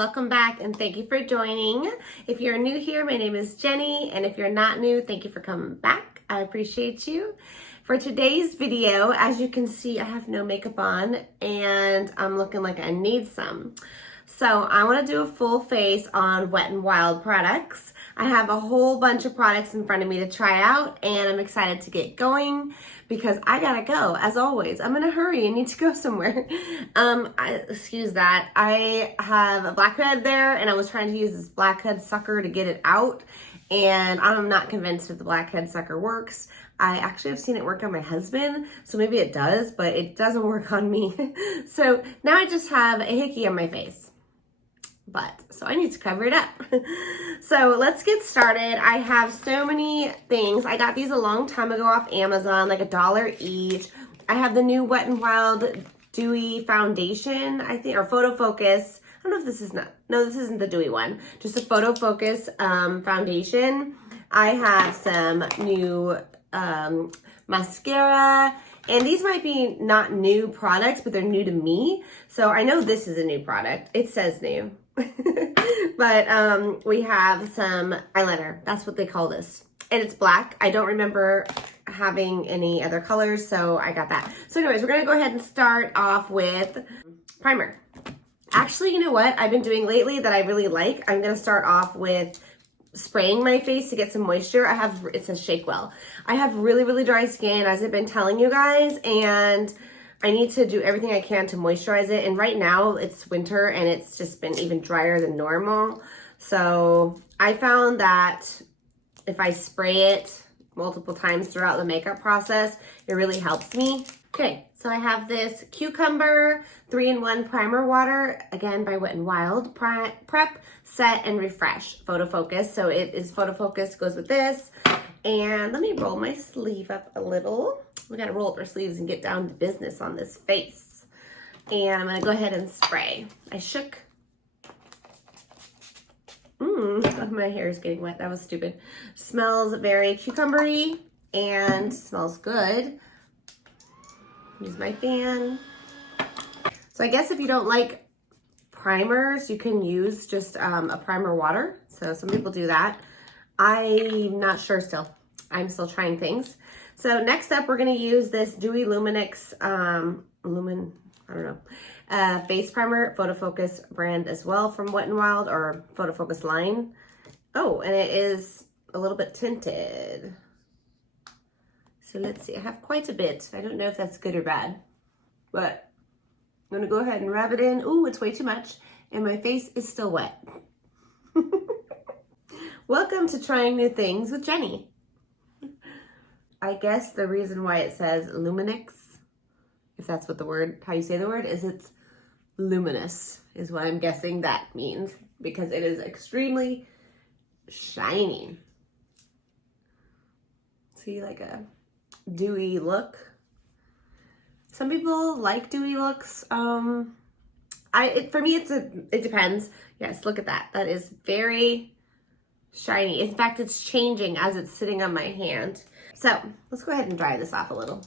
welcome back and thank you for joining. If you're new here, my name is Jenny, and if you're not new, thank you for coming back. I appreciate you. For today's video, as you can see, I have no makeup on and I'm looking like I need some. So I want to do a full face on Wet n Wild products. I have a whole bunch of products in front of me to try out and I'm excited to get going because I gotta go, as always. I'm in a hurry, I need to go somewhere. Excuse that. I have a blackhead there and I was trying to use this blackhead sucker to get it out and I'm not convinced that the blackhead sucker works. I actually have seen it work on my husband, so maybe it does, but it doesn't work on me. So now I just have a hickey on my face. So I need to cover it up. So let's get started. I have so many things. I got these a long time ago off Amazon, like $1 each. I have the new Wet n Wild Dewy Foundation, I think, or Photo Focus. I don't know if this is no, this isn't the dewy one. Just a Photo Focus foundation. I have some new mascara. And these might be not new products, but they're new to me. So I know this is a new product. It says new. But we have some eyeliner. That's what they call this. And it's black. I don't remember having any other colors, so I got that. So anyways, we're going to go ahead and start off with primer. Actually, you know what I've been doing lately that I really like? I'm going to start off with spraying my face to get some moisture. It says Shake Well. I have really, really dry skin, as I've been telling you guys, and I need to do everything I can to moisturize it. And right now it's winter and it's just been even drier than normal. So I found that if I spray it multiple times throughout the makeup process, it really helps me. Okay, so I have this Cucumber 3-in-1 Primer Water, again by Wet n Wild. Prep, Set, and Refresh Photo Focus. So it is Photo Focus, goes with this. And let me roll my sleeve up a little. We gotta roll up our sleeves and get down to business on this face. And I'm gonna go ahead and spray. I shook. My hair is getting wet, that was stupid. Smells very cucumbery and smells good. Use my fan. So I guess if you don't like primers, you can use just a primer water. So some people do that. I'm not sure still. I'm still trying things. So next up, we're gonna use this Dewy Luminix, face primer, Photo Focus brand as well from Wet n Wild, or Photo Focus line. Oh, and it is a little bit tinted. So let's see, I have quite a bit. I don't know if that's good or bad, but I'm gonna go ahead and rub it in. Ooh, it's way too much, and my face is still wet. Welcome to trying new things with Jenny. I guess the reason why it says Luminix, if that's what how you say the word, is it's luminous, is what I'm guessing that means, because it is extremely shiny. See, like a dewy look. Some people like dewy looks. For me, it depends. Yes, look at that. That is very shiny. In fact, it's changing as it's sitting on my hand. So let's go ahead and dry this off a little.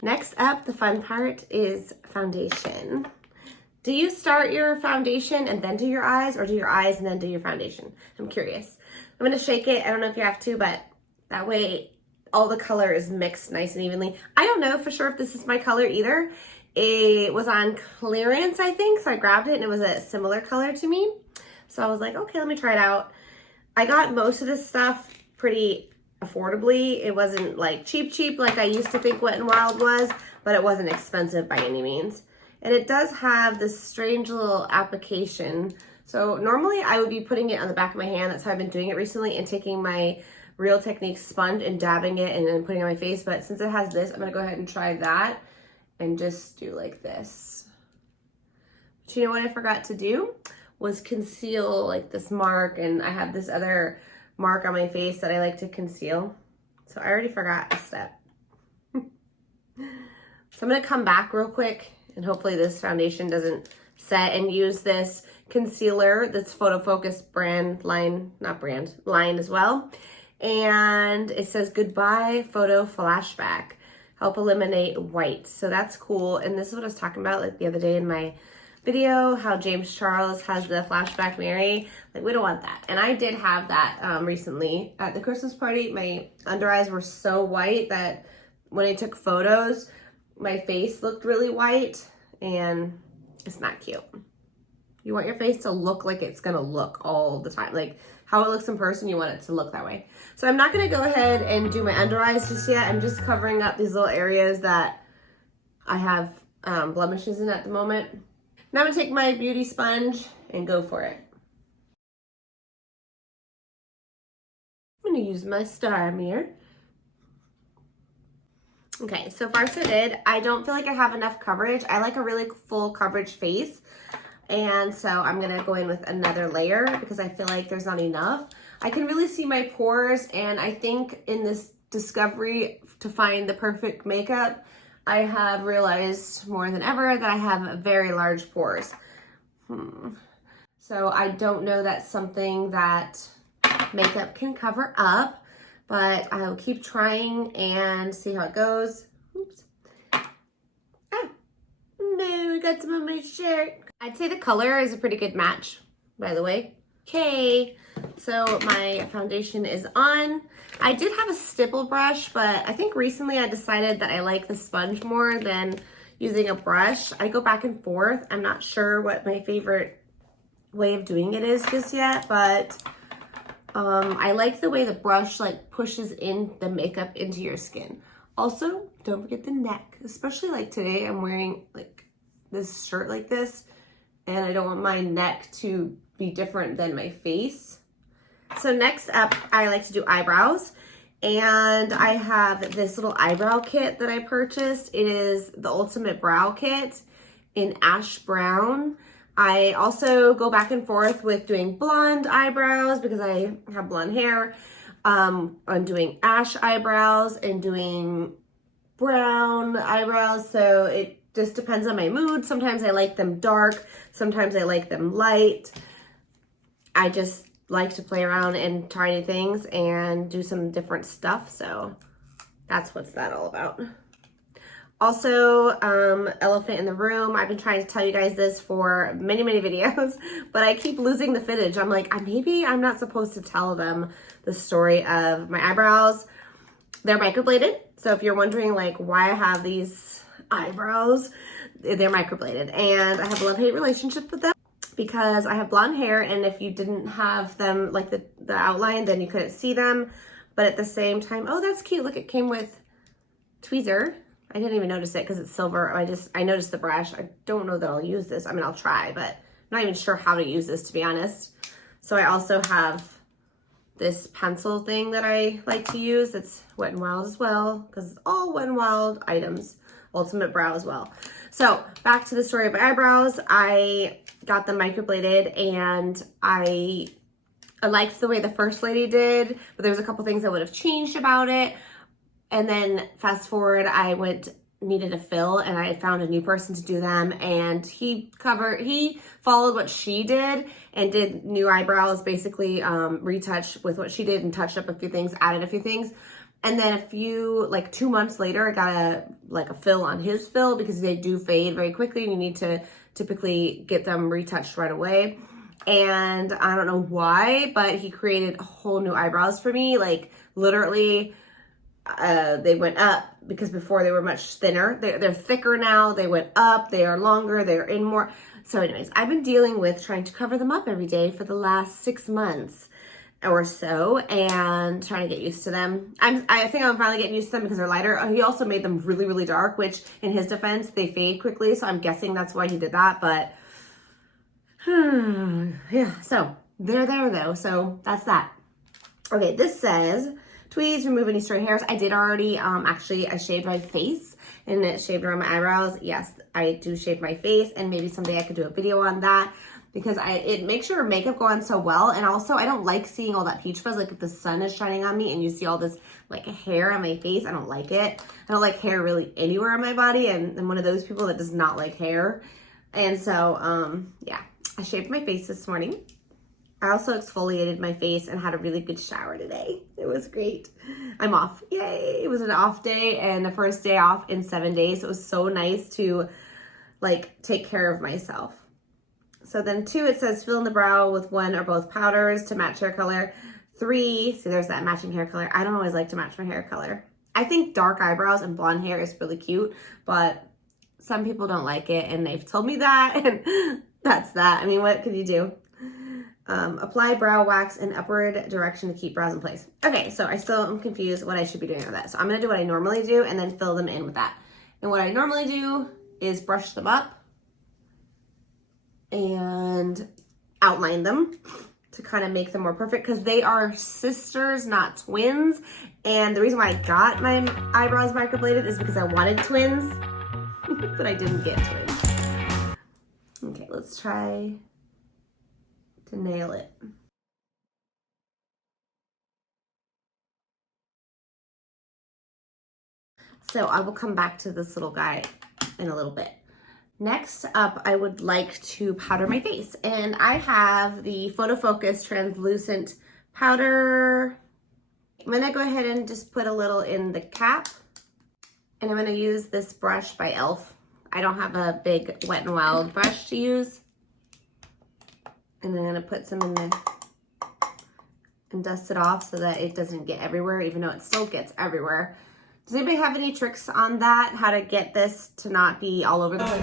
Next up, the fun part is foundation. Do you start your foundation and then do your eyes, or do your eyes and then do your foundation? I'm curious. I'm gonna shake it. I don't know if you have to, but that way all the color is mixed nice and evenly. I don't know for sure if this is my color either. It was on clearance, I think, so I grabbed it and it was a similar color to me. So I was like, okay, let me try it out. I got most of this stuff pretty affordably. It wasn't like cheap like I used to think Wet n Wild was, but it wasn't expensive by any means. And it does have this strange little application. So normally I would be putting it on the back of my hand. That's how I've been doing it recently, and taking my Real Techniques sponge and dabbing it and then putting it on my face. But since it has this, I'm gonna go ahead and try that and just do like this. But you know what I forgot to do was conceal like this mark, and I have this other mark on my face that I like to conceal. So I already forgot a step. So I'm gonna come back real quick and hopefully this foundation doesn't set, and use this concealer that's Photo Focus line as well. And it says Goodbye Photo Flashback, help eliminate white. So that's cool. And this is what I was talking about like the other day in my video, how James Charles has the flashback Mary. Like, we don't want that. And I did have that recently at the Christmas party. My under eyes were so white that when I took photos, my face looked really white, and it's not cute. You want your face to look like it's gonna look all the time. Like how it looks in person, you want it to look that way. So I'm not gonna go ahead and do my under eyes just yet. I'm just covering up these little areas that I have blemishes in at the moment. Now I'm gonna take my beauty sponge and go for it. I'm gonna use my star mirror. Okay, so far so good. I don't feel like I have enough coverage. I like a really full coverage face. And so I'm gonna go in with another layer because I feel like there's not enough. I can really see my pores, and I think in this discovery to find the perfect makeup, I have realized more than ever that I have very large pores. So I don't know that's something that makeup can cover up, but I'll keep trying and see how it goes. Oops. Ah, no, I got some on my shirt. I'd say the color is a pretty good match, by the way. Okay, so my foundation is on. I did have a stipple brush, but I think recently I decided that I like the sponge more than using a brush. I go back and forth. I'm not sure what my favorite way of doing it is just yet, but I like the way the brush like pushes in the makeup into your skin. Also, don't forget the neck, especially like today I'm wearing like this shirt like this, and I don't want my neck to be different than my face. So next up, I like to do eyebrows, and I have this little eyebrow kit that I purchased. It is the Ultimate Brow Kit in ash brown. I also go back and forth with doing blonde eyebrows because I have blonde hair. I'm doing ash eyebrows and doing brown eyebrows, so it just depends on my mood. Sometimes I like them dark, sometimes I like them light. I just like to play around and try new things and do some different stuff, so that's what's that all about. Also, elephant in the room. I've been trying to tell you guys this for many, many videos, but I keep losing the footage. I'm like, maybe I'm not supposed to tell them the story of my eyebrows. They're microbladed, so if you're wondering like why I have these eyebrows, they're microbladed, and I have a love-hate relationship with them because I have blonde hair, and if you didn't have them like the outline, then you couldn't see them. But at the same time, oh, that's cute. Look, it came with tweezer. I didn't even notice it because it's silver. I noticed the brush. I don't know that I'll use this. I mean, I'll try, but I'm not even sure how to use this, to be honest. So I also have this pencil thing that I like to use. It's Wet n Wild as well, because it's all Wet n Wild items. Ultimate Brow as well. So back to the story of my eyebrows. I got them microbladed, and I liked the way the first lady did, but there was a couple things I would have changed about it. And then fast forward, I needed a fill, and I found a new person to do them, and he followed what she did and did new eyebrows, basically retouch with what she did and touched up a few things, added a few things. And then like 2 months later, I got a fill on his fill because they do fade very quickly and you need to typically get them retouched right away. And I don't know why, but he created a whole new eyebrows for me. Like literally, they went up because before they were much thinner. They're thicker now. They went up. They are longer. They're in more. So anyways, I've been dealing with trying to cover them up every day for the last 6 months or so, and trying to get used to them. I think I'm finally getting used to them because they're lighter. He also made them really, really dark, which in his defense, they fade quickly. So I'm guessing that's why he did that. But yeah, so they're there though. So that's that. Okay, this says, please remove any stray hairs. I did already, actually, I shaved my face and it shaved around my eyebrows. Yes, I do shave my face, and maybe someday I could do a video on that because it makes your makeup go on so well. And also, I don't like seeing all that peach fuzz. Like if the sun is shining on me and you see all this like hair on my face, I don't like it. I don't like hair really anywhere on my body, and I'm one of those people that does not like hair. And so, yeah, I shaved my face this morning. I also exfoliated my face and had a really good shower today. It was great. I'm off. Yay. It was an off day and the first day off in 7 days. It was so nice to like take care of myself. So then 2, it says fill in the brow with 1 or both powders to match hair color. 3, see there's that matching hair color. I don't always like to match my hair color. I think dark eyebrows and blonde hair is really cute, but some people don't like it and they've told me that, and that's that. I mean, what could you do? Apply brow wax in upward direction to keep brows in place. Okay, so I still am confused what I should be doing with that. So I'm gonna do what I normally do and then fill them in with that. And what I normally do is brush them up and outline them to kind of make them more perfect, because they are sisters, not twins. And the reason why I got my eyebrows microbladed is because I wanted twins, but I didn't get twins. Okay, let's try to nail it. So I will come back to this little guy in a little bit. Next up, I would like to powder my face, and I have the Photo Focus translucent powder. I'm gonna go ahead and just put a little in the cap, and I'm gonna use this brush by e.l.f. I don't have a big Wet n Wild brush to use. And I'm gonna put some in there and dust it off so that it doesn't get everywhere, even though it still gets everywhere. Does anybody have any tricks on that? How to get this to not be all over the place?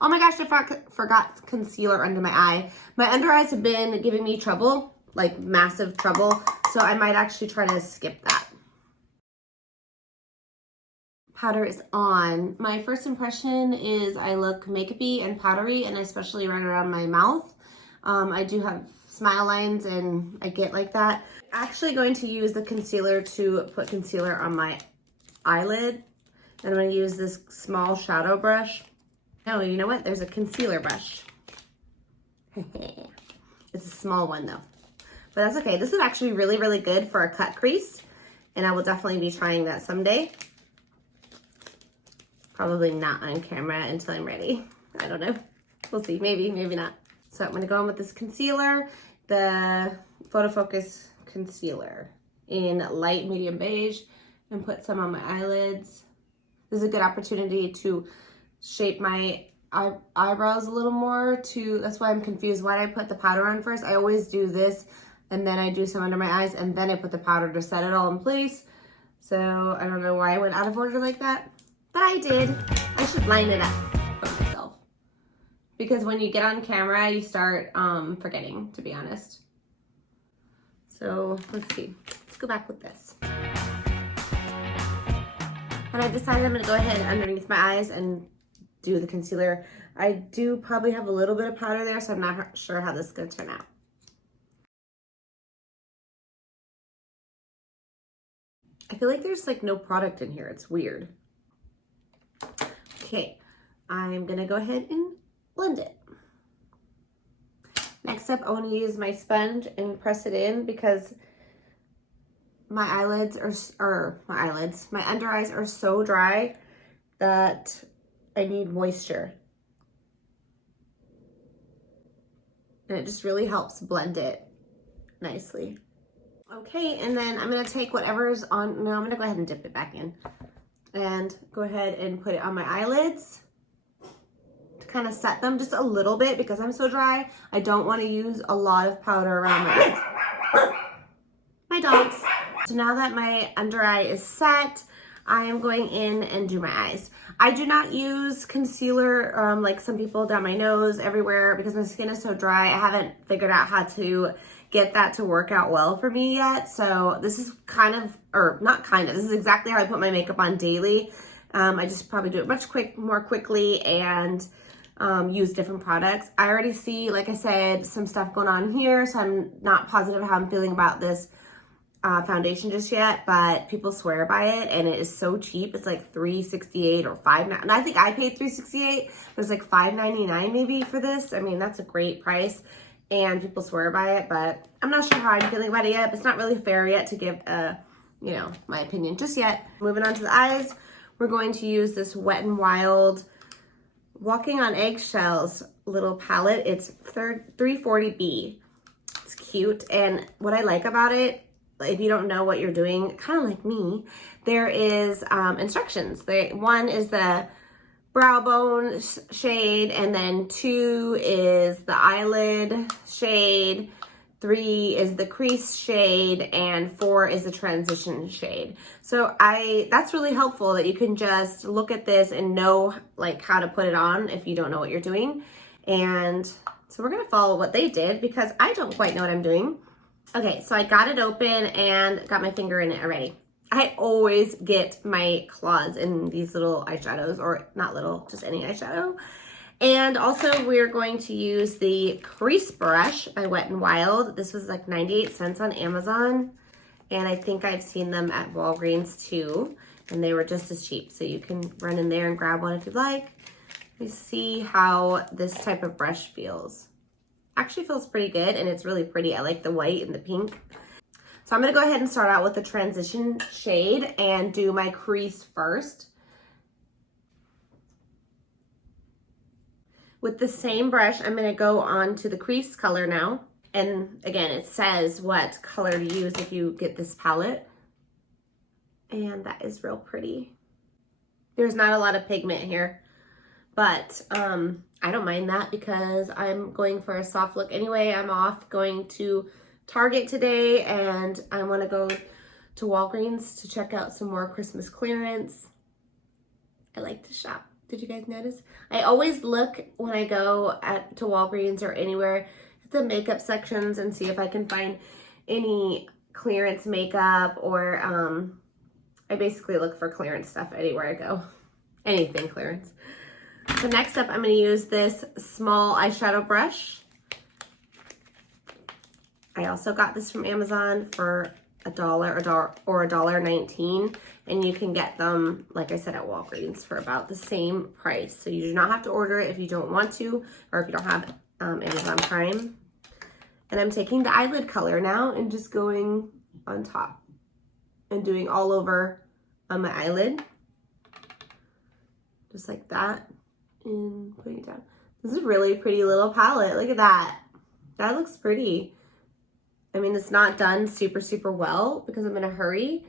Oh my gosh, I forgot concealer under my eye. My under eyes have been giving me trouble, like massive trouble. So I might actually try to skip that. Powder is on. My first impression is I look makeup-y and powdery, and especially right around my mouth. I do have smile lines and I get like that. Actually going to use the concealer to put concealer on my eyelid. And I'm going to use this small shadow brush. Oh, you know what? There's a concealer brush. It's a small one though. But that's okay. This is actually really, really good for a cut crease. And I will definitely be trying that someday. Probably not on camera until I'm ready. I don't know. We'll see. Maybe, maybe not. So I'm going to go in with this concealer, the Photo Focus concealer in light medium beige, and put some on my eyelids. This is a good opportunity to shape my eyebrows a little more too. That's why I'm confused. Why did I put the powder on first? I always do this and then I do some under my eyes and then I put the powder to set it all in place. So I don't know why I went out of order like that, but I did. I should line it up for myself, because when you get on camera, you start forgetting, to be honest. So let's see. Let's go back with this. And I decided I'm going to go ahead underneath my eyes and do the concealer. I do probably have a little bit of powder there, so I'm not sure how this is going to turn out. I feel like there's like no product in here. It's weird. Okay, I'm going to go ahead and blend it. Next up, I want to use my sponge and press it in, because my eyelids my under eyes are so dry that I need moisture. And it just really helps blend it nicely. Okay, and then I'm going to take whatever's on, no, I'm going to go ahead and dip it back in. And go ahead and put it on my eyelids. Kind of set them just a little bit because I'm so dry. I don't want to use a lot of powder around my eyes. My dogs. So now that my under eye is set, I am going in and do my eyes. I do not use concealer like some people down my nose, everywhere, because my skin is so dry. I haven't figured out how to get that to work out well for me yet. So this is kind of, or not kind of, this is exactly how I put my makeup on daily. I just probably do it much more quickly and use different products. I already see, like I said, some stuff going on here, so I'm not positive how I'm feeling about this foundation just yet, but people swear by it and it is so cheap. It's like $3.68 or $5.99. And I think I paid $3.68, but it's like $5.99 maybe for this. I mean, that's a great price and people swear by it, but I'm not sure how I'm feeling about it yet. It's not really fair yet to give you know, my opinion just yet. Moving on to the eyes, we're going to use this Wet n Wild Walking on Eggshells little palette. It's 340B. It's cute, and what I like about it, if you don't know what you're doing, kind of like me, there is instructions. One is the brow bone shade, and then 2 is the eyelid shade, 3 is the crease shade, and 4 is the transition shade. So that's really helpful that you can just look at this and know like how to put it on if you don't know what you're doing. And so we're gonna follow what they did because I don't quite know what I'm doing. Okay, so I got it open and got my finger in it already. I always get my claws in these little eyeshadows, or not little, just any eyeshadow. And also we're going to use the crease brush by Wet n Wild. This was like 98 cents on Amazon. And I think I've seen them at Walgreens too. And they were just as cheap. So you can run in there and grab one if you'd like. Let me see how this type of brush feels. Actually feels pretty good, and it's really pretty. I like the white and the pink. So I'm gonna go ahead and start out with the transition shade and do my crease first. With the same brush, I'm gonna go on to the crease color now. And again, it says what color to use if you get this palette. And that is real pretty. There's not a lot of pigment here, but I don't mind that because I'm going for a soft look anyway. I'm off going to Target today, and I want to go to Walgreens to check out some more Christmas clearance. I like to shop. Did you guys notice? I always look when I go to Walgreens or anywhere at the makeup sections and see if I can find any clearance makeup, or I basically look for clearance stuff anywhere I go. Anything clearance. So next up, I'm going to use this small eyeshadow brush. I also got this from Amazon for $1 or $1.19, and you can get them, like I said, at Walgreens for about the same price. So you do not have to order it if you don't want to, or if you don't have Amazon Prime. And I'm taking the eyelid color now and just going on top and doing all over on my eyelid, just like that, and putting it down. This is a really pretty little palette. Look at that. That looks pretty. I mean, it's not done super, super well because I'm in a hurry,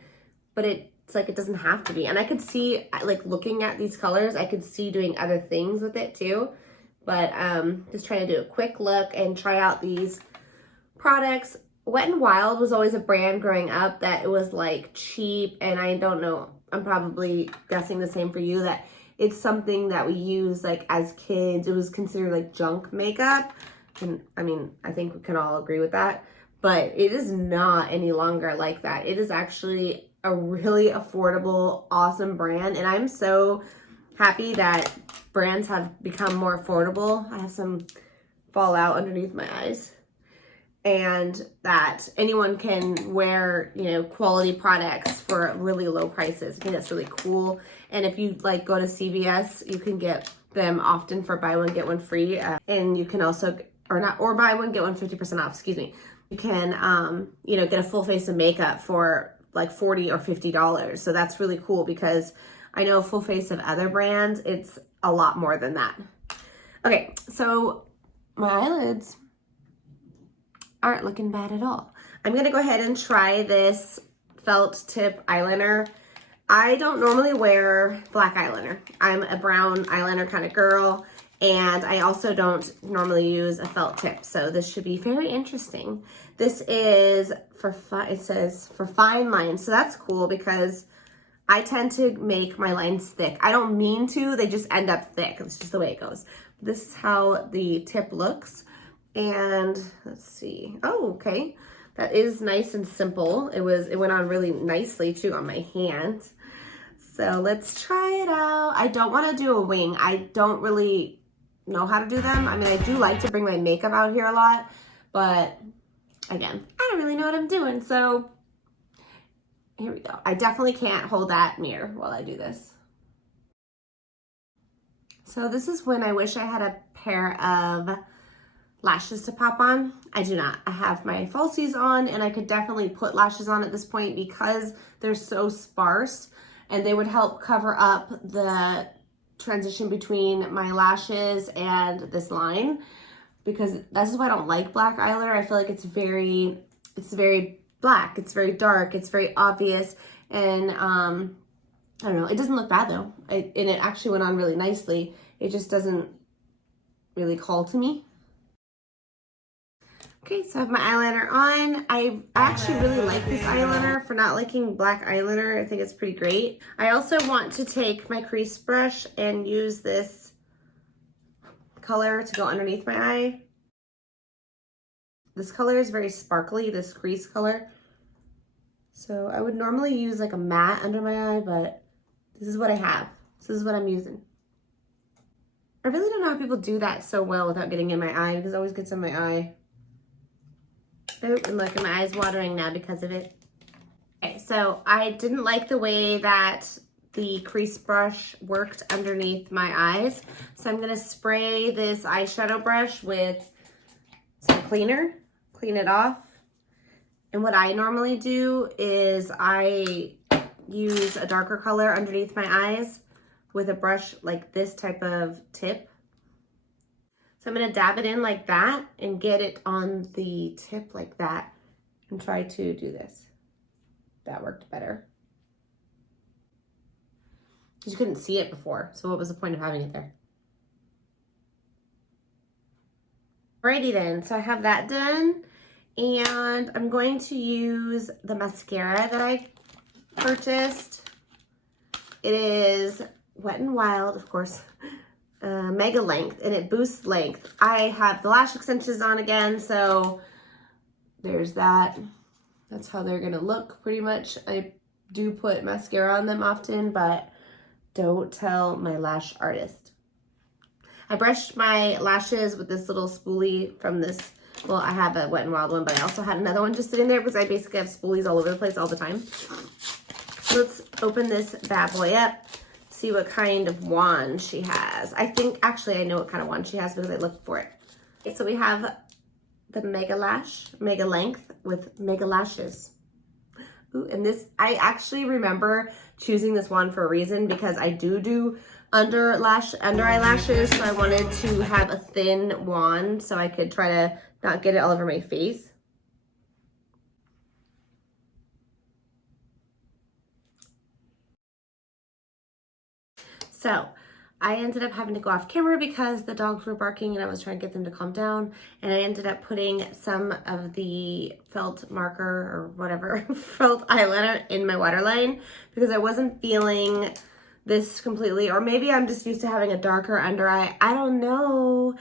but it's like it doesn't have to be. And I could see, like looking at these colors, I could see doing other things with it too. But just trying to do a quick look and try out these products. Wet n Wild was always a brand growing up that it was like cheap, and I don't know, I'm probably guessing the same for you, that it's something that we use like as kids. It was considered like junk makeup. And I mean, I think we can all agree with that. But it is not any longer like that. It is actually a really affordable, awesome brand. And I'm so happy that brands have become more affordable. I have some fallout underneath my eyes. And that anyone can wear, you know, quality products for really low prices. I think that's really cool. And if you like go to CVS, you can get them often for buy one, get one free. And you can also, or buy one, get one 50% off, excuse me. You can, you know, get a full face of makeup for like $40 or $50. So that's really cool because I know a full face of other brands, it's a lot more than that. Okay, so my eyelids aren't looking bad at all. I'm gonna go ahead and try this felt tip eyeliner. I don't normally wear black eyeliner. I'm a brown eyeliner kind of girl. And I also don't normally use a felt tip, so this should be very interesting. This is it says for fine lines, so that's cool because I tend to make my lines thick. I don't mean to, they just end up thick. It's just the way it goes. This is how the tip looks, and let's see. Oh, okay, that is nice and simple. It went on really nicely too on my hand. So let's try it out. I don't want to do a wing. I don't really know how to do them. I mean, I do like to bring my makeup out here a lot, but again, I don't really know what I'm doing. So here we go. I definitely can't hold that mirror while I do this. So this is when I wish I had a pair of lashes to pop on. I do not. I have my falsies on, and I could definitely put lashes on at this point because they're so sparse, and they would help cover up the transition between my lashes and this line, because this is why I don't like black eyeliner. I feel like it's very black, it's very dark, it's very obvious, and I don't know. It doesn't look bad though. And it actually went on really nicely. It just doesn't really call to me. Okay, so I have my eyeliner on. I actually really like this eyeliner for not liking black eyeliner. I think it's pretty great. I also want to take my crease brush and use this color to go underneath my eye. This color is very sparkly, this crease color. So I would normally use like a matte under my eye, but this is what I have. This is what I'm using. I really don't know how people do that so well without getting in my eye, because it always gets in my eye. Oh, and look, my eye's watering now because of it. Okay, so I didn't like the way that the crease brush worked underneath my eyes. So I'm gonna spray this eyeshadow brush with some cleaner, clean it off. And what I normally do is I use a darker color underneath my eyes with a brush like this type of tip. So I'm gonna dab it in like that and get it on the tip like that and try to do this. That worked better. Because you couldn't see it before, so what was the point of having it there? Alrighty then, so I have that done, and I'm going to use the mascara that I purchased. It is Wet n Wild, of course, Mega Length, and it boosts length. I have the lash extensions on again, so there's that. That's how they're gonna look pretty much. I do put mascara on them often, but don't tell my lash artist. I brushed my lashes with this little spoolie from this, well, I have a Wet n Wild one, but I also had another one just sitting there because I basically have spoolies all over the place all the time. So let's open this bad boy up, see what kind of wand she has. I think, actually, I know what kind of wand she has because I looked for it. Okay, so we have the Mega Lash, Mega Length with Mega Lashes. Ooh, and this, I actually remember choosing this wand for a reason because I do under eye lashes, so I wanted to have a thin wand so I could try to not get it all over my face. So I ended up having to go off camera because the dogs were barking and I was trying to get them to calm down. And I ended up putting some of the felt marker or whatever, felt eyeliner in my waterline because I wasn't feeling this completely, or maybe I'm just used to having a darker under eye. I don't know,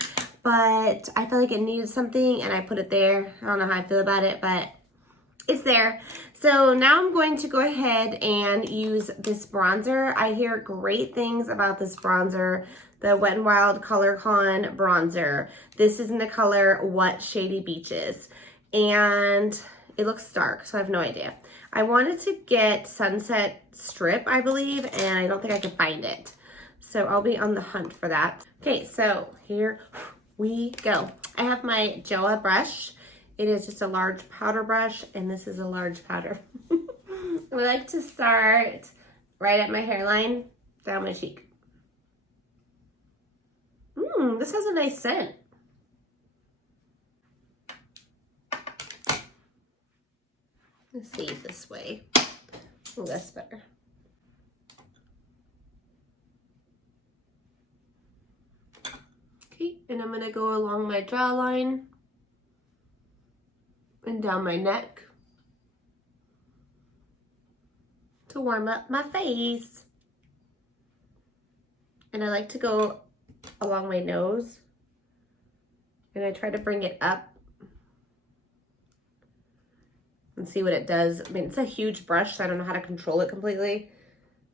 but I felt like it needed something and I put it there. I don't know how I feel about it, but it's there. So now I'm going to go ahead and use this bronzer. I hear great things about this bronzer, the Wet n Wild Color Con bronzer. This is in the color What Shady Beaches, and it looks dark, so I have no idea. I wanted to get Sunset Strip, I believe, and I don't think I could find it. So I'll be on the hunt for that. Okay, so here we go. I have my Joa brush. It is just a large powder brush, and this is a large powder. I like to start right at my hairline, down my cheek. This has a nice scent. Let's see it this way. Oh, that's better. Okay, and I'm gonna go along my jawline and down my neck to warm up my face. And I like to go along my nose, and I try to bring it up and see what it does. I mean, it's a huge brush, so I don't know how to control it completely.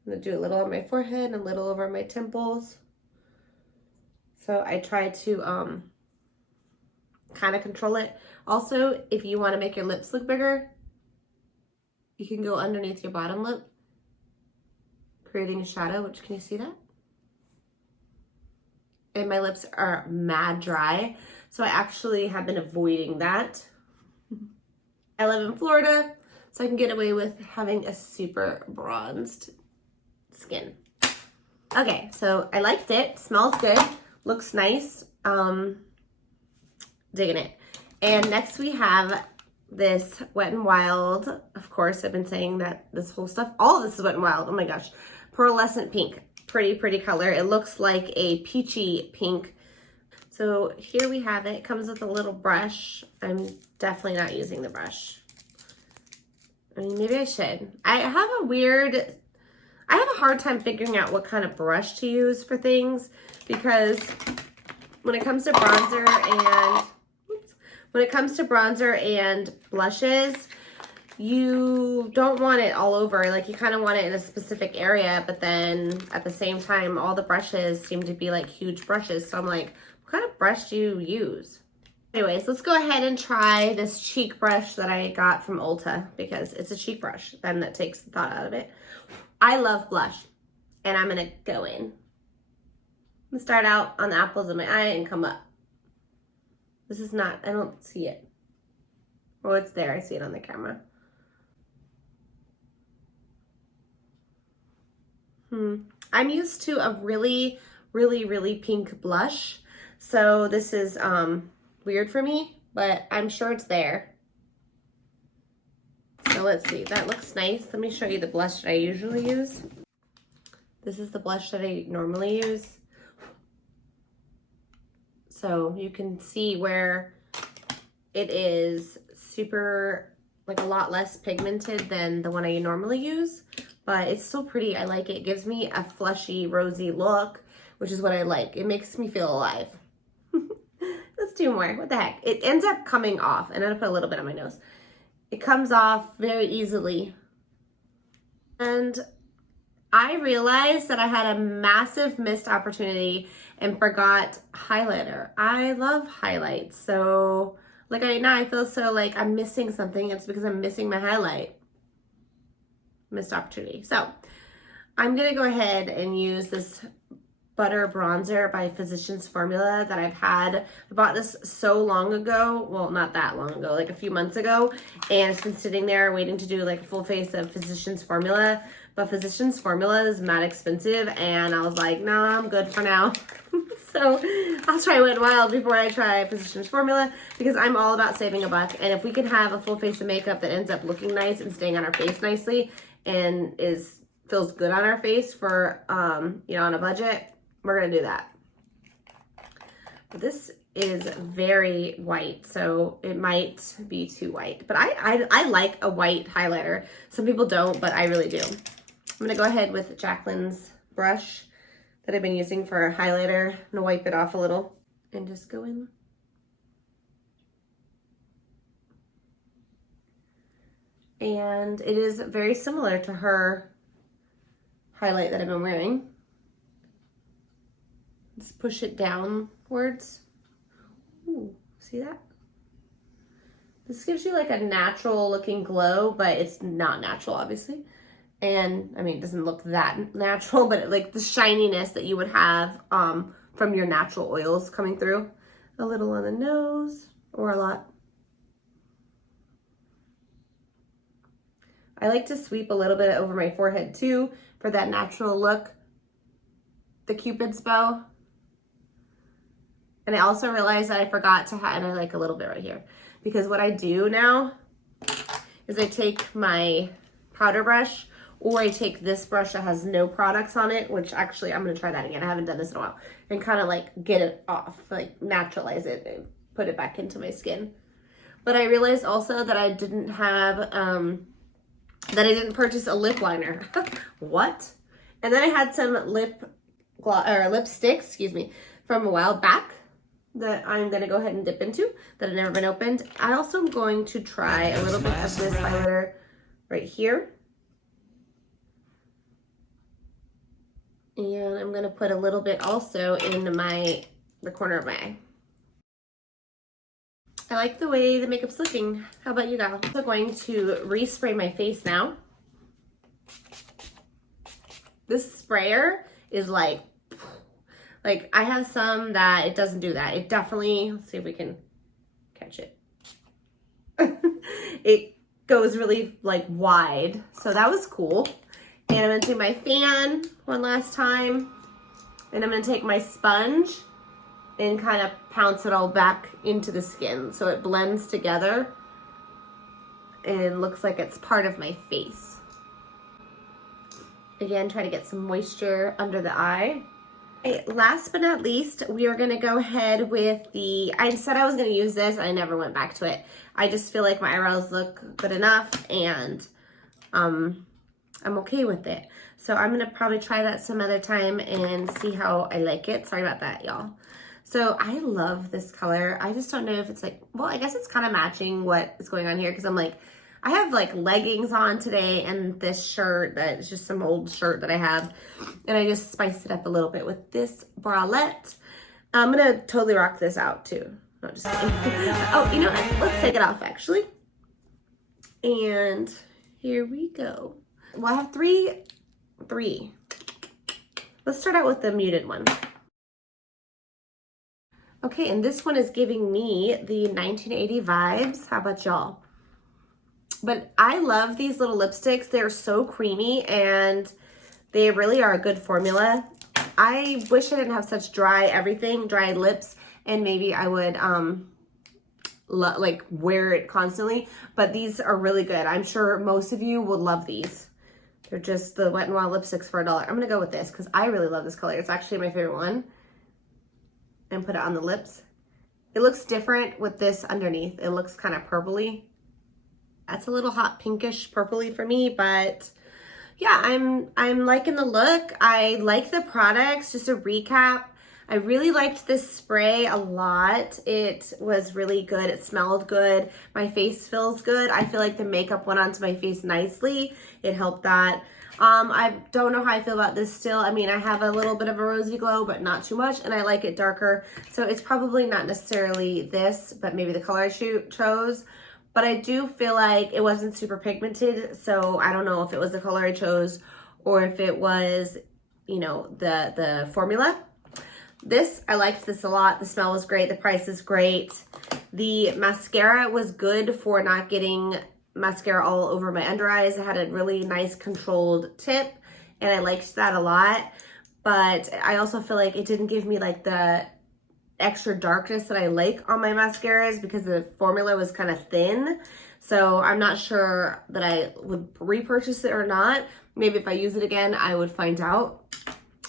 I'm gonna do a little on my forehead and a little over my temples. So I try to kind of control it. Also, if you want to make your lips look bigger, you can go underneath your bottom lip, creating a shadow, which, can you see that? And my lips are mad dry, so I actually have been avoiding that. I live in Florida, so I can get away with having a super bronzed skin. Okay, so I liked it. Smells good. Looks nice. Digging it. And next we have this Wet n Wild. Of course, I've been saying that this whole stuff, all of this is Wet n Wild. Oh my gosh. pearlescent pink. Pretty color. It looks like a peachy pink. So here we have it. It comes with a little brush. I'm definitely not using the brush. I mean, maybe I should. I have a hard time figuring out what kind of brush to use for things, because when it comes to bronzer and blushes, you don't want it all over. Like, you kind of want it in a specific area, but then at the same time, all the brushes seem to be like huge brushes. So I'm like, what kind of brush do you use? Anyways, let's go ahead and try this cheek brush that I got from Ulta, because it's a cheek brush. Then that takes the thought out of it. I love blush, and I'm gonna go in. I'm gonna start out on the apples of my eye and come up. This is not, I don't see it. Oh, it's there, I see it on the camera. I'm used to a really pink blush, so this is weird for me, but I'm sure it's there. So let's see, that looks nice. Let me show you the blush that I usually use. This is the blush that I normally use. So you can see where it is super, like, a lot less pigmented than the one I normally use, but it's still pretty. I like it. It gives me a fleshy, rosy look, which is what I like. It makes me feel alive. Let's do more. What the heck? It ends up coming off, and I'm gonna put a little bit on my nose. It comes off very easily. And I realized that I had a massive missed opportunity and forgot highlighter. I love highlights. So, like, now I feel so like I'm missing something. It's because I'm missing my highlight. Missed opportunity. So, I'm going to go ahead and use this Butter Bronzer by Physicians Formula that I've had. I bought this so long ago. Well, not that long ago, like a few months ago. And it's been sitting there waiting to do like a full face of Physicians Formula. But Physicians Formula is mad expensive. And I was like, nah, I'm good for now. So I'll try Wet n Wild before I try Physicians Formula, because I'm all about saving a buck. And if we can have a full face of makeup that ends up looking nice and staying on our face nicely and feels good on our face for, you know, on a budget, we're gonna do that. But this is very white, so it might be too white. But I like a white highlighter. Some people don't, but I really do. I'm gonna go ahead with Jaclyn's brush that I've been using for a highlighter. I'm gonna wipe it off a little and just go in. And it is very similar to her highlight that I've been wearing. Just push it downwards. Ooh, see that? This gives you like a natural looking glow, but it's not natural, obviously. And I mean, it doesn't look that natural, but like the shininess that you would have from your natural oils coming through. A little on the nose, or a lot. I like to sweep a little bit over my forehead too for that natural look. The Cupid's bow. And I also realized that I forgot to have, and I like a little bit right here, because what I do now is I take my powder brush, or I take this brush that has no products on it, which actually I'm going to try that again. I haven't done this in a while. And kind of like get it off, like naturalize it and put it back into my skin. But I realized also that I didn't have, that I didn't purchase a lip liner. What? And then I had some lipstick, excuse me, from a while back that I'm going to go ahead and dip into that have never been opened. I also am going to try a little bit of this highlighter right here. And I'm going to put a little bit also in the corner of my eye. I like the way the makeup's looking. How about you guys? I'm going to respray my face now. This sprayer is like I have some that it doesn't do that. It definitely, let's see if we can catch it. It goes really like wide. So that was cool. And I'm gonna take my fan one last time. And I'm gonna take my sponge and kind of pounce it all back into the skin so it blends together and looks like it's part of my face. Again, try to get some moisture under the eye. Okay, last but not least, we are gonna go ahead with I said I was gonna use this, I never went back to it. I just feel like my eyebrows look good enough, and I'm okay with it. So I'm gonna probably try that some other time and see how I like it. Sorry about that, y'all. So I love this color. I just don't know if it's like, well, I guess it's kind of matching what is going on here, because I'm like, I have like leggings on today and this shirt that is just some old shirt that I have. And I just spiced it up a little bit with this bralette. I'm gonna totally rock this out too. Not just kidding. Oh, you know what? Let's take it off actually. And here we go. Well, I have three. Let's start out with the muted one. Okay, and this one is giving me the 1980 vibes. How about y'all? But I love these little lipsticks. They're so creamy and they really are a good formula. I wish I didn't have such dry lips, and maybe I would like wear it constantly, but these are really good. I'm sure most of you will love these. They're just the Wet n Wild lipsticks for $1. I'm gonna go with this because I really love this color. It's actually my favorite one. And put it on the lips. It looks different with this underneath. It looks kind of purpley. That's a little hot pinkish purpley for me, but yeah, I'm liking the look. I like the products. Just a recap, I really liked this spray a lot. It was really good. It smelled good. My face feels good. I feel like the makeup went onto my face nicely. It helped that. I don't know how I feel about this still. I mean, I have a little bit of a rosy glow, but not too much, and I like it darker. So it's probably not necessarily this, but maybe the color I chose. But I do feel like it wasn't super pigmented, so I don't know if it was the color I chose or if it was, you know, the formula. I liked this a lot. The smell was great. The price is great. The mascara was good for not getting mascara all over my under eyes. It had a really nice controlled tip, and I liked that a lot. But I also feel like it didn't give me like the extra darkness that I like on my mascaras because the formula was kind of thin. So I'm not sure that I would repurchase it or not. Maybe if I use it again, I would find out.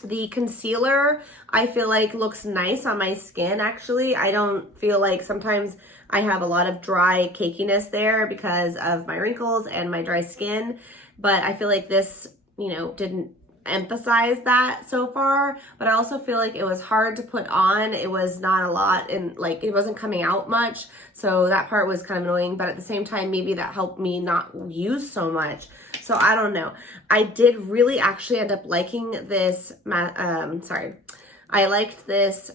The concealer, I feel like looks nice on my skin actually. I don't feel like, sometimes I have a lot of dry cakiness there because of my wrinkles and my dry skin, but I feel like this, you know, didn't emphasize that so far. But I also feel like it was hard to put on. It was not a lot, and like it wasn't coming out much, so that part was kind of annoying. But at the same time, maybe that helped me not use so much. So I don't know. I did really actually end up liking this. I liked this.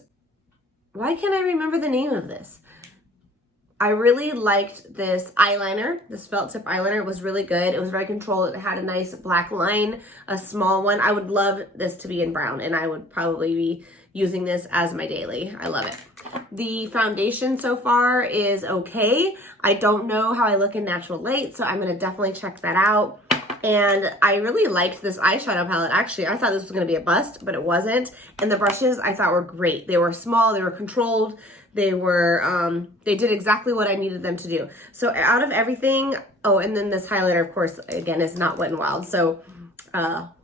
Why can't I remember the name of this? I really liked this eyeliner. This felt tip eyeliner was really good. It was very controlled. It had a nice black line, a small one. I would love this to be in brown, and I would probably be using this as my daily. I love it. The foundation so far is okay. I don't know how I look in natural light, so I'm gonna definitely check that out. And I really liked this eyeshadow palette. Actually, I thought this was gonna be a bust, but it wasn't. And the brushes I thought were great. They were small, they were controlled. They were, they did exactly what I needed them to do. So out of everything, oh, and then this highlighter, of course, again, is not Wet n Wild. So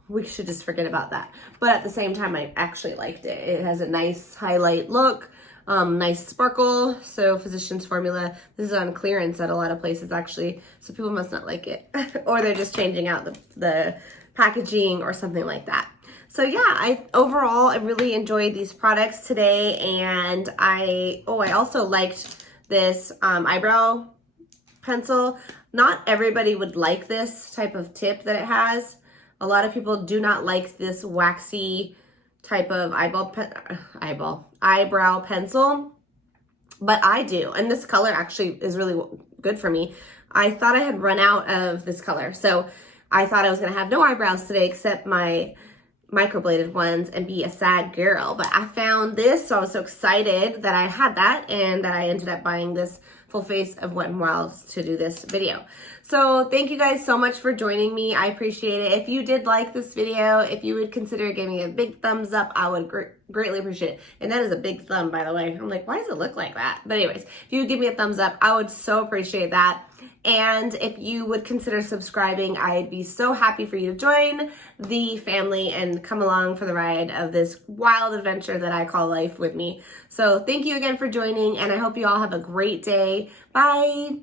we should just forget about that. But at the same time, I actually liked it. It has a nice highlight look, nice sparkle. So Physicians Formula, this is on clearance at a lot of places actually. So people must not like it. Or they're just changing out the packaging or something like that. So yeah, overall, I really enjoyed these products today. And I also liked this eyebrow pencil. Not everybody would like this type of tip that it has. A lot of people do not like this waxy type of eyebrow pencil, but I do. And this color actually is really good for me. I thought I had run out of this color. So I thought I was gonna have no eyebrows today except my microbladed ones and be a sad girl, but I found this, so I was so excited that I had that and that I ended up buying this full face of Wet n Wild to do this video. So thank you guys so much for joining me. I appreciate it. If you did like this video, if you would consider giving it a big thumbs up, I would greatly appreciate it. And that is a big thumb, by the way. I'm like, why does it look like that? But anyways, if you would give me a thumbs up, I would so appreciate that. And if you would consider subscribing, I'd be so happy for you to join the family and come along for the ride of this wild adventure that I call life with me. So thank you again for joining, and I hope you all have a great day. Bye.